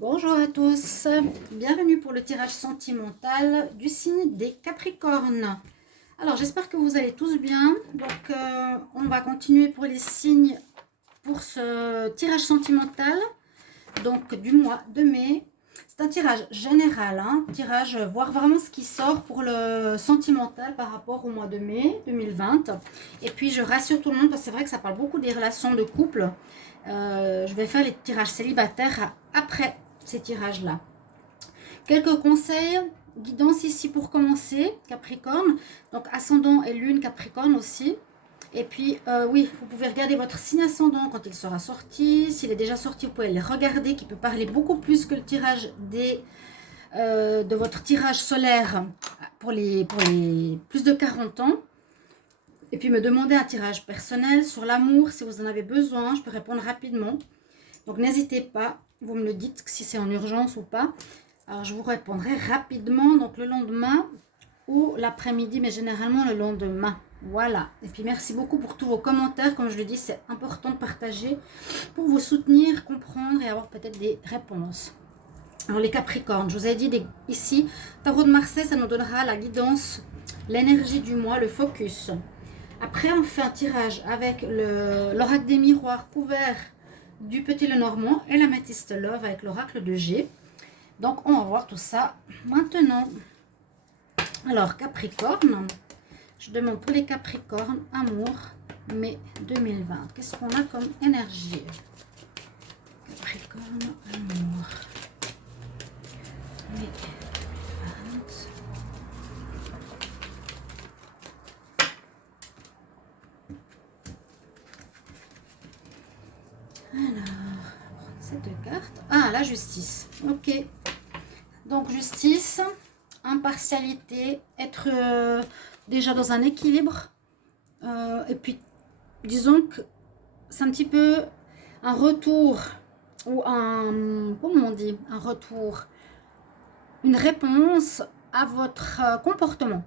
Bonjour à tous, bienvenue pour le tirage sentimental du signe des Capricornes. Alors j'espère que vous allez tous bien. Donc on va continuer pour les signes pour ce tirage sentimental donc du mois de mai. C'est un tirage général, tirage voir vraiment ce qui sort pour le sentimental par rapport au mois de mai 2020. Et puis je rassure tout le monde parce que c'est vrai que ça parle beaucoup des relations de couple. Je vais faire les tirages célibataires après ces tirages-là. Quelques conseils, guidance ici pour commencer, Capricorne. Donc ascendant et lune Capricorne aussi. Et puis, oui, vous pouvez regarder votre signe ascendant quand il sera sorti. S'il est déjà sorti, vous pouvez les regarder, qui peut parler beaucoup plus que le tirage de votre tirage solaire pour les plus de 40 ans. Et puis, me demander un tirage personnel sur l'amour, si vous en avez besoin. Je peux répondre rapidement. Donc, n'hésitez pas. Vous me le dites si c'est en urgence ou pas. Alors, je vous répondrai rapidement, donc le lendemain ou l'après-midi, mais généralement le lendemain. Voilà. Et puis, merci beaucoup pour tous vos commentaires. Comme je le dis, c'est important de partager pour vous soutenir, comprendre et avoir peut-être des réponses. Alors, les Capricornes, je vous ai dit ici, Tarot de Marseille, ça nous donnera la guidance, l'énergie du mois, le focus. Après, on fait un tirage avec l'oracle des miroirs couvert du Petit Lenormand et l'améthyste Love avec l'oracle de G. Donc, on va voir tout ça maintenant. Alors, Capricorne, je demande pour les Capricornes, amour, mai 2020. Qu'est-ce qu'on a comme énergie? Capricorne, amour, mai 2020. Alors, cette carte. Ah, la justice. Ok. Donc, justice, impartialité, être déjà dans un équilibre. Et puis, disons que c'est un petit peu un retour, ou comment on dit, un retour, une réponse à votre comportement,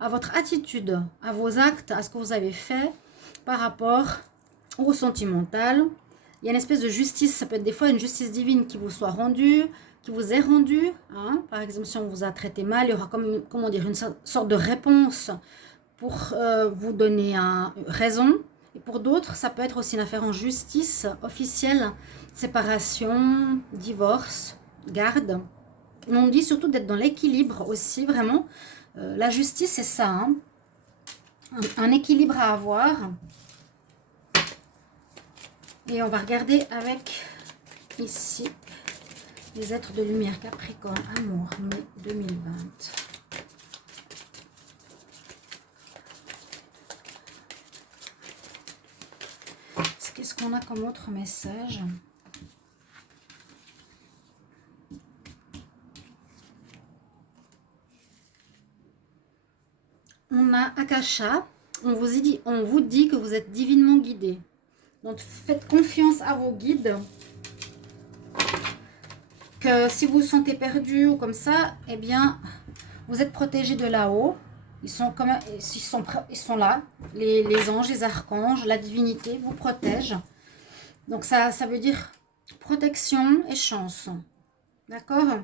à votre attitude, à vos actes, à ce que vous avez fait par rapport au sentimental. Il y a une espèce de justice, ça peut être des fois une justice divine qui vous soit rendue, qui vous est rendue. Par exemple, si on vous a traité mal, il y aura comment dire, une sorte de réponse pour vous donner raison. Et pour d'autres, ça peut être aussi une affaire en justice officielle, séparation, divorce, garde. On dit surtout d'être dans l'équilibre aussi, vraiment. La justice, c'est ça, un équilibre à avoir. Et on va regarder avec, ici, les êtres de lumière, Capricorne, amour, mai 2020. Qu'est-ce qu'on a comme autre message? On a Akasha. On vous dit que vous êtes divinement guidé. Donc faites confiance à vos guides. Que si vous vous sentez perdu ou comme ça, eh bien, vous êtes protégé de là-haut. Ils sont là. Les anges, les archanges, la divinité vous protègent. Donc ça veut dire protection et chance. D'accord?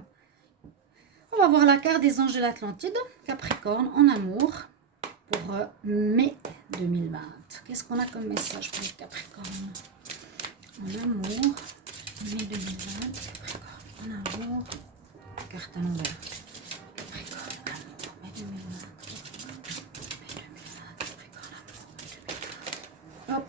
On va voir la carte des anges de l'Atlantide, Capricorne, en amour, pour mai 2020. Qu'est-ce qu'on a comme message pour les Capricornes? En amour, mai 2020, Capricorne, en amour, carte à l'envers. Capricorne, amour, mai 2020, Capricorne, amour, mai 2020. Hop.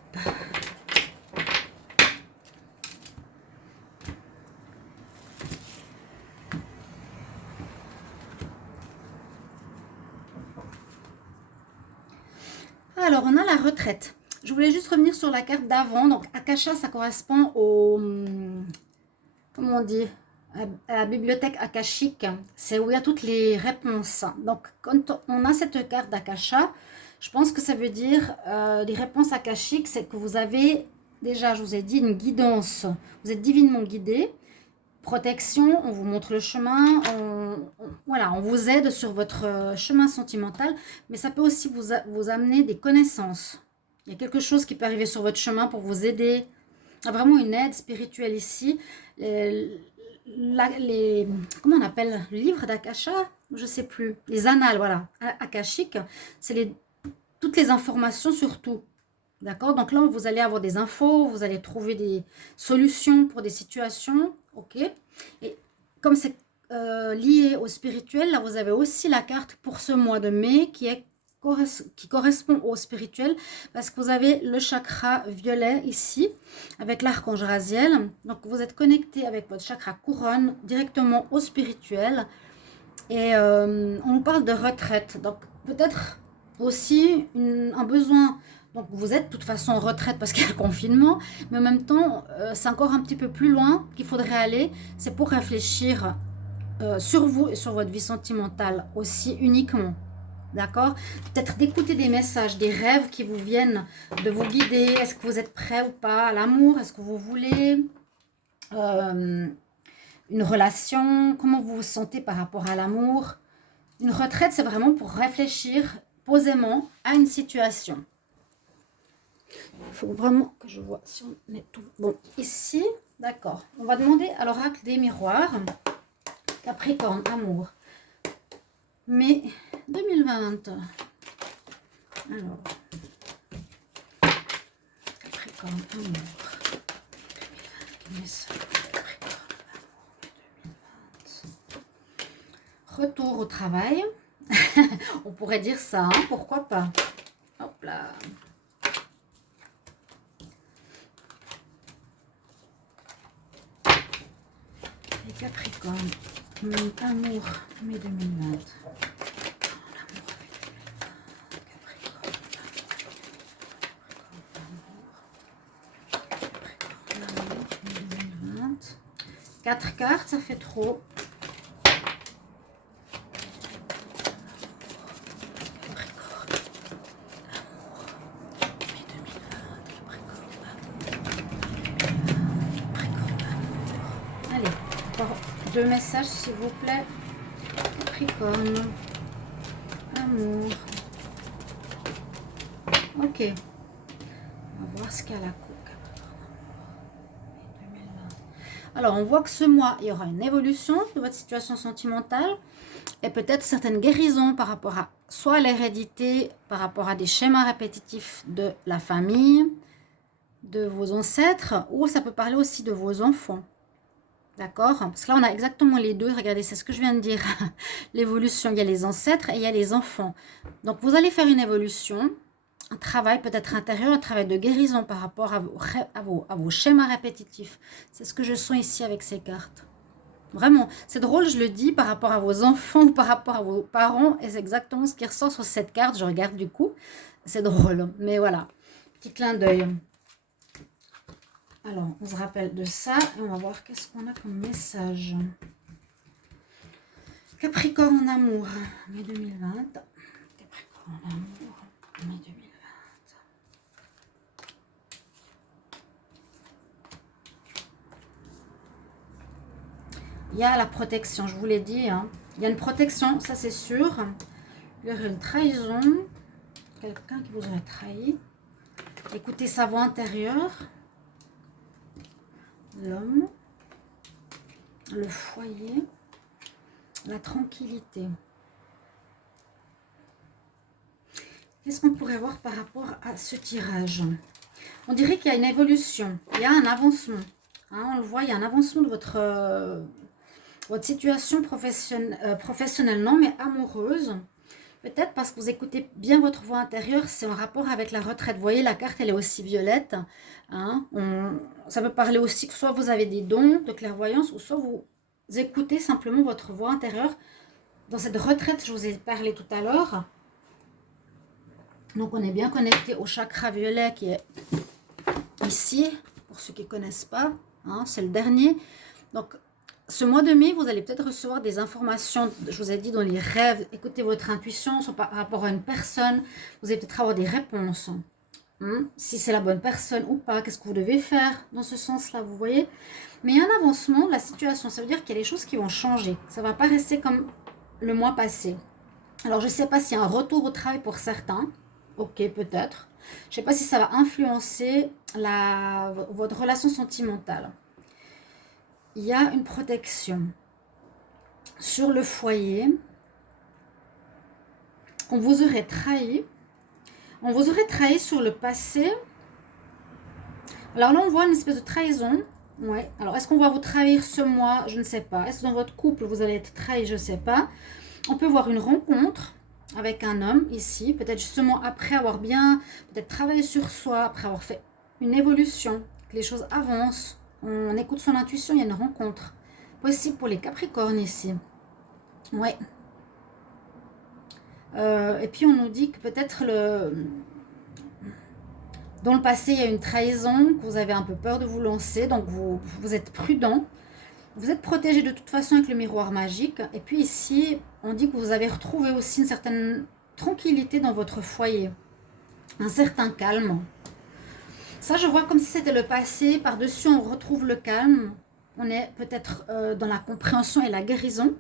Alors, on a la retraite. Je voulais juste revenir sur la carte d'avant. Donc, Akasha, ça correspond au... Comment on dit? À la bibliothèque akashique. C'est où il y a toutes les réponses. Donc, quand on a cette carte d'Akasha, je pense que ça veut dire les réponses akashiques, c'est que vous avez, déjà, je vous ai dit, une guidance. Vous êtes divinement guidé. Protection, on vous montre le chemin, voilà, on vous aide sur votre chemin sentimental, mais ça peut aussi vous amener des connaissances. Il y a quelque chose qui peut arriver sur votre chemin pour vous aider. Il y a vraiment une aide spirituelle ici. comment on appelle, le livre d'Akasha, je sais plus, les annales, voilà, akashiques, c'est toutes les informations sur tout. D'accord? Donc là, vous allez avoir des infos, vous allez trouver des solutions pour des situations. OK? Et comme c'est lié au spirituel, là, vous avez aussi la carte pour ce mois de mai qui correspond au spirituel parce que vous avez le chakra violet ici avec l'archange Raziel. Donc, vous êtes connecté avec votre chakra couronne directement au spirituel. Et on parle de retraite. Donc, peut-être aussi un besoin. Donc, vous êtes de toute façon en retraite parce qu'il y a le confinement. Mais en même temps, c'est encore un petit peu plus loin qu'il faudrait aller. C'est pour réfléchir sur vous et sur votre vie sentimentale aussi uniquement. D'accord? Peut-être d'écouter des messages, des rêves qui vous viennent de vous guider. Est-ce que vous êtes prêt ou pas à l'amour? Est-ce que vous voulez une relation? Comment vous vous sentez par rapport à l'amour? Une retraite, c'est vraiment pour réfléchir posément à une situation. Il faut vraiment que je vois si on met tout. Bon, ici, d'accord. On va demander à l'oracle des miroirs. Capricorne, amour. Mai 2020. Alors. Capricorne, amour. 2020. Capricorne, amour. 2020. Retour au travail. On pourrait dire ça, hein, pourquoi pas. Hop là. Et Capricorne, amour, mai 2020. Quatre cartes, ça fait trop. Allez, encore deux messages s'il vous plaît. Capricorne, amour. Ok. On va voir ce qu'il y a à la coupe. Alors, on voit que ce mois, il y aura une évolution de votre situation sentimentale et peut-être certaines guérisons par rapport à soit l'hérédité, par rapport à des schémas répétitifs de la famille, de vos ancêtres, ou ça peut parler aussi de vos enfants. D'accord? Parce que là, on a exactement les deux. Regardez, c'est ce que je viens de dire. L'évolution, il y a les ancêtres et il y a les enfants. Donc, vous allez faire une évolution, un travail peut-être intérieur, un travail de guérison par rapport à vos schémas répétitifs. C'est ce que je sens ici avec ces cartes. Vraiment, c'est drôle, je le dis, par rapport à vos enfants ou par rapport à vos parents. Et c'est exactement ce qui ressort sur cette carte. Je regarde du coup. C'est drôle. Mais voilà, petit clin d'œil. Alors, on se rappelle de ça et on va voir qu'est-ce qu'on a comme message. Capricorne en amour, mai 2020. Capricorne en amour, mai 2020. Il y a la protection, je vous l'ai dit. Hein. Il y a une protection, ça c'est sûr. Il y aurait une trahison. Quelqu'un qui vous aurait trahi. Écoutez sa voix intérieure. L'homme. Le foyer. La tranquillité. Qu'est-ce qu'on pourrait voir par rapport à ce tirage? On dirait qu'il y a une évolution. Il y a un avancement. Hein, on le voit, il y a un avancement de votre situation professionnelle, non, mais amoureuse. Peut-être parce que vous écoutez bien votre voix intérieure, c'est en rapport avec la retraite. Vous voyez, la carte, elle est aussi violette. Hein, ça peut parler aussi que soit vous avez des dons de clairvoyance, ou soit vous écoutez simplement votre voix intérieure. Dans cette retraite, je vous ai parlé tout à l'heure. Donc, on est bien connecté au chakra violet qui est ici, pour ceux qui ne connaissent pas. Hein, c'est le dernier. Donc, ce mois de mai, vous allez peut-être recevoir des informations, je vous ai dit, dans les rêves. Écoutez votre intuition soit par rapport à une personne. Vous allez peut-être avoir des réponses. Si c'est la bonne personne ou pas, qu'est-ce que vous devez faire dans ce sens-là, vous voyez. Mais il y a un avancement de la situation. Ça veut dire qu'il y a des choses qui vont changer. Ça ne va pas rester comme le mois passé. Alors, je ne sais pas s'il y a un retour au travail pour certains. Ok, peut-être. Je ne sais pas si ça va influencer votre relation sentimentale. il y a une protection sur le foyer. On vous aurait trahi. On vous aurait trahi sur le passé. Alors là, on voit une espèce de trahison. Ouais. Alors, est-ce qu'on va vous trahir ce mois? Je ne sais pas. Est-ce que dans votre couple, vous allez être trahi? Je ne sais pas. On peut voir une rencontre avec un homme ici. Peut-être justement après avoir bien peut-être travaillé sur soi, après avoir fait une évolution, que les choses avancent. On écoute son intuition, il y a une rencontre possible pour les Capricornes ici. Ouais. Et puis on nous dit que peut-être dans le passé il y a une trahison, que vous avez un peu peur de vous lancer, donc vous êtes prudent, vous êtes protégé de toute façon avec le miroir magique. Et puis ici on dit que vous avez retrouvé aussi une certaine tranquillité dans votre foyer, un certain calme. Ça je vois comme si c'était le passé, par-dessus on retrouve le calme, on est peut-être dans la compréhension et la guérison,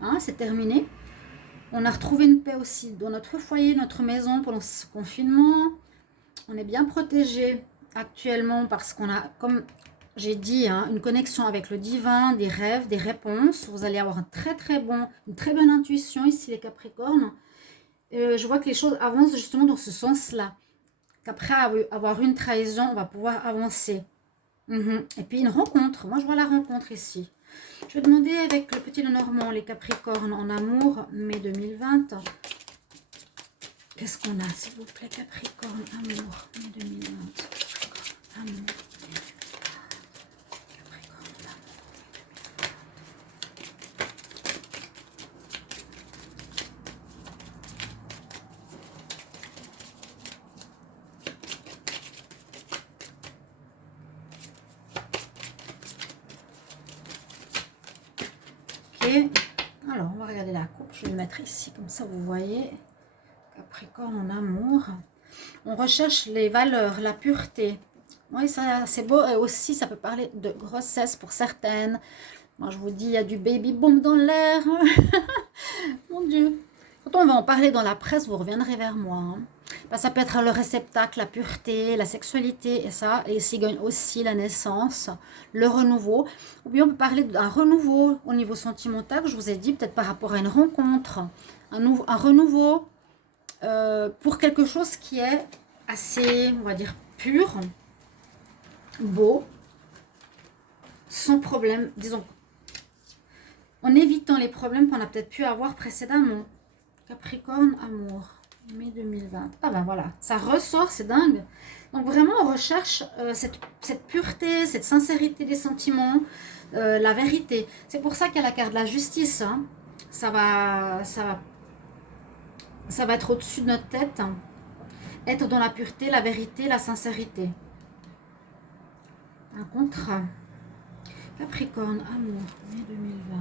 hein, c'est terminé. On a retrouvé une paix aussi dans notre foyer, notre maison pendant ce confinement. On est bien protégé actuellement parce qu'on a, comme j'ai dit, hein, une connexion avec le divin, des rêves, des réponses. Vous allez avoir une très bonne intuition ici les Capricornes. Je vois que les choses avancent justement dans ce sens-là. Qu'après avoir une trahison, on va pouvoir avancer. Et puis une rencontre. Moi je vois la rencontre ici. Je vais demander avec le petit Lenormand, les Capricornes en amour, mai 2020. Qu'est-ce qu'on a, s'il vous plaît, Capricorne, amour, mai 2020. Capricorne, amour, Capricorne, amour. Ok. Alors, on va regarder la coupe. Je vais le mettre ici, comme ça vous voyez. Capricorne en amour. On recherche les valeurs, la pureté. Oui, ça c'est beau. Et aussi, ça peut parler de grossesse pour certaines. Moi, je vous dis, il y a du baby boom dans l'air. Mon Dieu. Quand on va en parler dans la presse, vous reviendrez vers moi. Hein. Ben, ça peut être le réceptacle, la pureté, la sexualité, et ça. Et ici, gagne aussi la naissance, le renouveau. Ou bien on peut parler d'un renouveau au niveau sentimental, je vous ai dit, peut-être par rapport à une rencontre, un renouveau pour quelque chose qui est assez, on va dire, pur, beau, sans problème, disons, en évitant les problèmes qu'on a peut-être pu avoir précédemment. Capricorne, amour, mai 2020. Ah ben voilà, ça ressort, c'est dingue. Donc vraiment, on recherche cette pureté, cette sincérité des sentiments, la vérité. C'est pour ça qu'il y a la carte de la justice. Hein. Ça va être au-dessus de notre tête. Hein. Être dans la pureté, la vérité, la sincérité. Un contrat. Capricorne, amour, mai 2020.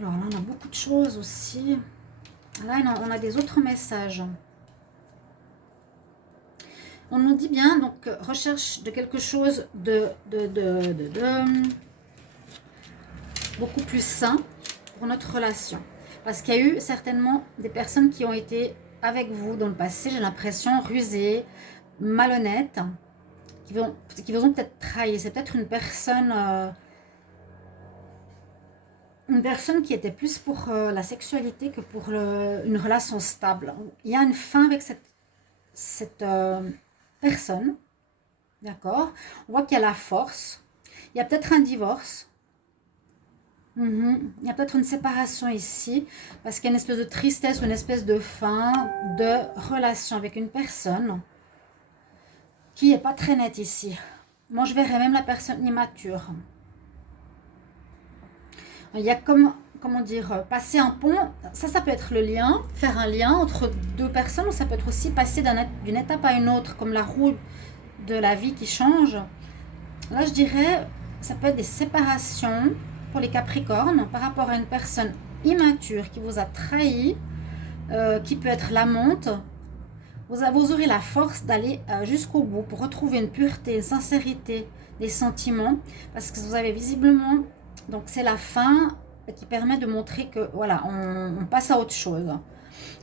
Alors là, on a beaucoup de choses aussi. Là, on a des autres messages. On nous dit bien, donc, recherche de quelque chose de beaucoup plus sain pour notre relation. Parce qu'il y a eu certainement des personnes qui ont été avec vous dans le passé, j'ai l'impression, rusées, malhonnêtes, qui vous ont peut-être trahi. C'est peut-être une personne qui était plus pour la sexualité que pour une relation stable. Il y a une fin avec cette personne, d'accord? On voit qu'il y a la force. Il y a peut-être un divorce. Il y a peut-être une séparation ici, parce qu'il y a une espèce de tristesse ou une espèce de fin de relation avec une personne qui n'est pas très nette ici. Moi, je verrais même la personne immature. Il y a comment dire, passer un pont, ça peut être le lien, faire un lien entre deux personnes, ou ça peut être aussi passer d'une étape à une autre, comme la roue de la vie qui change. Là, je dirais, ça peut être des séparations pour les Capricornes par rapport à une personne immature qui vous a trahi, qui peut être l'amante. Vous aurez la force d'aller jusqu'au bout pour retrouver une pureté, une sincérité des sentiments, parce que vous avez visiblement Donc c'est la fin qui permet de montrer que voilà, on passe à autre chose.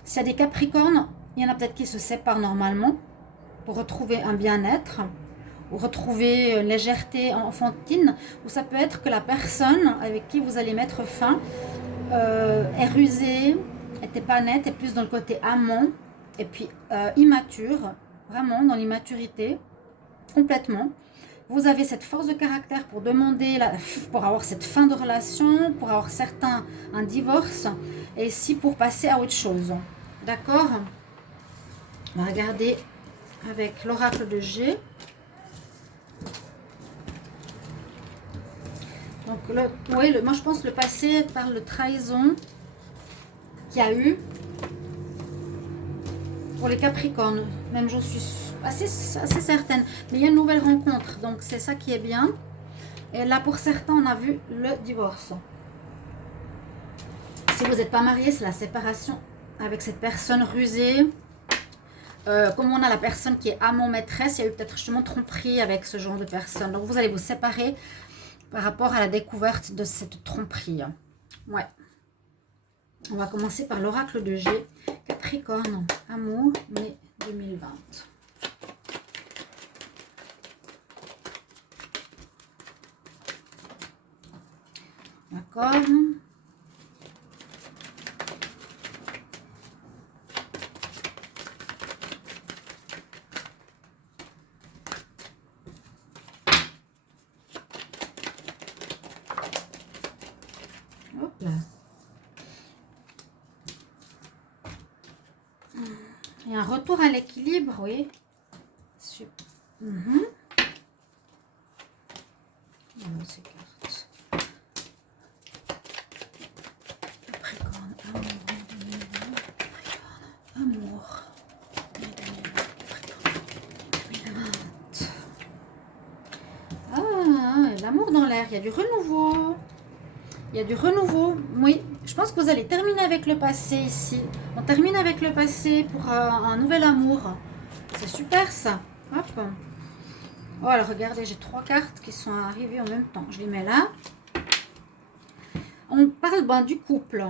S'il y a des Capricornes, il y en a peut-être qui se séparent normalement pour retrouver un bien-être ou retrouver une légèreté enfantine, ou ça peut être que la personne avec qui vous allez mettre fin est rusée, n'était pas nette, est plus dans le côté amant, et puis immature, vraiment dans l'immaturité, complètement. Vous avez cette force de caractère pour demander, pour avoir cette fin de relation, pour avoir un divorce, et ici pour passer à autre chose. D'accord? On va regarder avec l'oracle de G. Donc, oui, moi je pense que le passé parle de trahison qu'il y a eu pour les Capricornes. Même j'en suis assez certaine. Mais il y a une nouvelle rencontre, donc c'est ça qui est bien. Et là, pour certains, on a vu le divorce. Si vous n'êtes pas marié, c'est la séparation avec cette personne rusée. Comme on a la personne qui est amant maîtresse, il y a eu peut-être justement tromperie avec ce genre de personne. Donc vous allez vous séparer par rapport à la découverte de cette tromperie. Ouais. On va commencer par l'oracle de G. Capricorne, amour, mai 2020. D'accord. Hop là. Il y a un retour à l'équilibre, oui. Super. Ces cartes. Capricorne, amour, Ah, l'amour dans l'air, il y a du renouveau. Il y a du renouveau, oui. Je pense que vous allez terminer avec le passé ici. On termine avec le passé pour un nouvel amour. C'est super ça. Hop. Voilà, regardez, j'ai 3 cartes qui sont arrivées en même temps. Je les mets là. On parle du couple.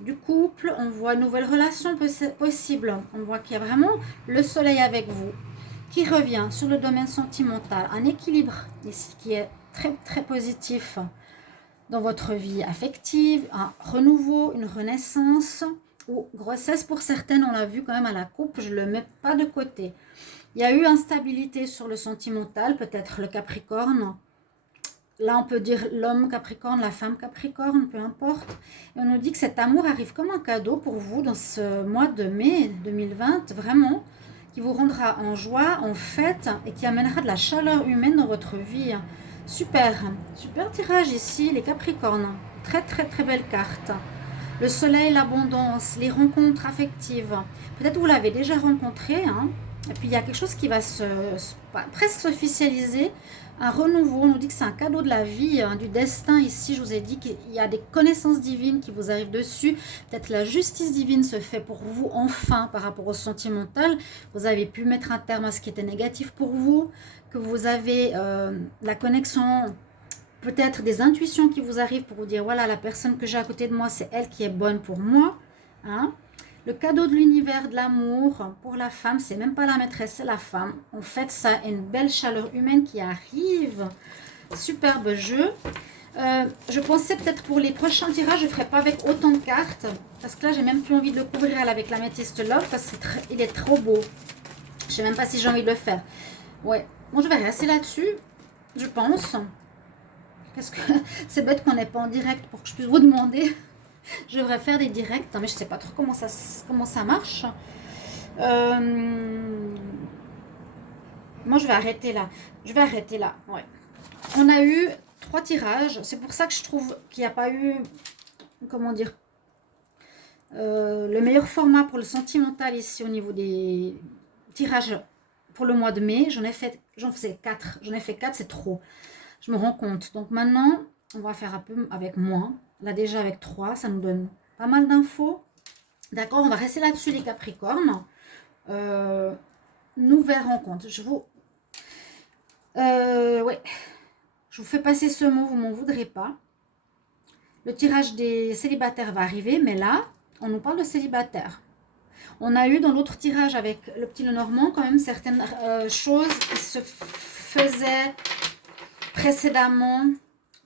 Du couple, on voit une nouvelle relation possible. On voit qu'il y a vraiment le soleil avec vous qui revient sur le domaine sentimental. Un équilibre ici qui est très très positif dans votre vie affective. Un renouveau, une renaissance ou grossesse pour certaines. On l'a vu quand même à la coupe, je ne le mets pas de côté. Il y a eu instabilité sur le sentimental, peut-être le Capricorne. Là, on peut dire l'homme Capricorne, la femme Capricorne, peu importe. Et on nous dit que cet amour arrive comme un cadeau pour vous dans ce mois de mai 2020, vraiment, qui vous rendra en joie, en fête et qui amènera de la chaleur humaine dans votre vie. Super, super tirage ici, les Capricornes. Très, très, très belle carte. Le soleil, l'abondance, les rencontres affectives. Peut-être vous l'avez déjà rencontré, hein. Et puis il y a quelque chose qui va presque s'officialiser, un renouveau. On nous dit que c'est un cadeau de la vie, hein, du destin ici. Je vous ai dit qu'il y a des connaissances divines qui vous arrivent dessus. Peut-être la justice divine se fait pour vous enfin par rapport au sentimental. Vous avez pu mettre un terme à ce qui était négatif pour vous, que vous avez la connexion, peut-être des intuitions qui vous arrivent pour vous dire voilà, la personne que j'ai à côté de moi, c'est elle qui est bonne pour moi, hein. Le cadeau de l'univers, de l'amour, pour la femme, c'est même pas la maîtresse, c'est la femme. En fait, ça a une belle chaleur humaine qui arrive. Superbe jeu. Je pensais peut-être pour les prochains tirages, je ne ferai pas avec autant de cartes. Parce que là, j'ai même plus envie de le couvrir avec l'améthyste love, parce qu'il est trop beau. Je sais même pas si j'ai envie de le faire. Ouais, bon, je vais rester là-dessus, je pense. Parce que c'est bête qu'on n'est pas en direct pour que je puisse vous demander. Je devrais faire des directs, mais je sais pas trop comment ça marche. Moi, je vais arrêter là. Ouais. On a eu 3 tirages. C'est pour ça que je trouve qu'il n'y a pas eu, comment dire, le meilleur format pour le sentimental ici au niveau des tirages pour le mois de mai. J'en faisais 4. J'en ai fait 4, c'est trop. Je me rends compte. Donc maintenant, on va faire un peu avec moins. Là déjà avec 3, ça nous donne pas mal d'infos. D'accord, on va rester là-dessus les Capricornes. Nouvelle rencontre. Ouais. Je vous fais passer ce mot, vous m'en voudrez pas. Le tirage des célibataires va arriver, mais là, on nous parle de célibataires. On a eu dans l'autre tirage avec le petit Lenormand quand même certaines choses qui se faisaient précédemment,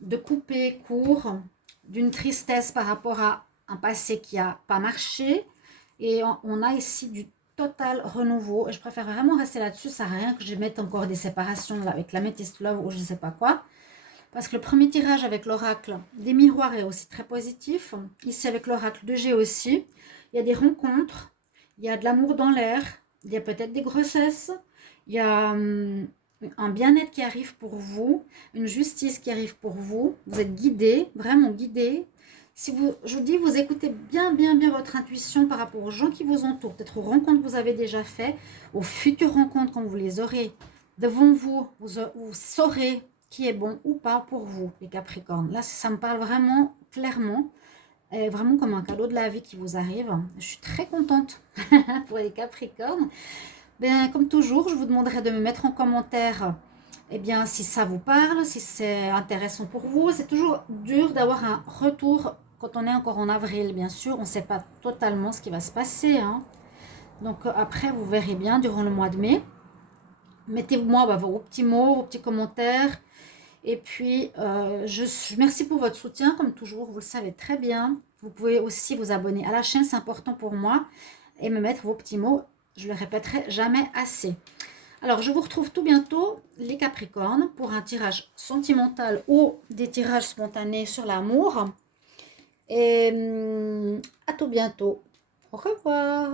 de couper court, d'une tristesse par rapport à un passé qui n'a pas marché. Et on a ici du total renouveau. Je préfère vraiment rester là-dessus. Ça ne sert à rien que je mette encore des séparations là, avec l'Amethyst Love ou je ne sais pas quoi. Parce que le premier tirage avec l'oracle des miroirs est aussi très positif. Ici avec l'oracle de G aussi. Il y a des rencontres. Il y a de l'amour dans l'air. Il y a peut-être des grossesses. Il y a un bien-être qui arrive pour vous. Une justice qui arrive pour vous. Vous êtes guidé, vraiment guidé. Si vous, je vous dis, vous écoutez bien votre intuition par rapport aux gens qui vous entourent, peut-être aux rencontres que vous avez déjà faites, aux futures rencontres quand vous les aurez devant vous, vous saurez qui est bon ou pas pour vous, les Capricornes. Là, ça me parle vraiment clairement, vraiment comme un cadeau de la vie qui vous arrive. Je suis très contente pour les Capricornes. Ben, comme toujours, je vous demanderai de me mettre en commentaire eh bien, si ça vous parle, si c'est intéressant pour vous. C'est toujours dur d'avoir un retour quand on est encore en avril, bien sûr. On ne sait pas totalement ce qui va se passer, hein. Donc après, vous verrez bien durant le mois de mai. Mettez-moi vos petits mots, vos petits commentaires. Et puis, merci pour votre soutien, comme toujours, vous le savez très bien. Vous pouvez aussi vous abonner à la chaîne, c'est important pour moi. Et me mettre vos petits mots, je le répéterai jamais assez. Alors, je vous retrouve tout bientôt, les Capricornes, pour un tirage sentimental ou des tirages spontanés sur l'amour. Et à tout bientôt. Au revoir.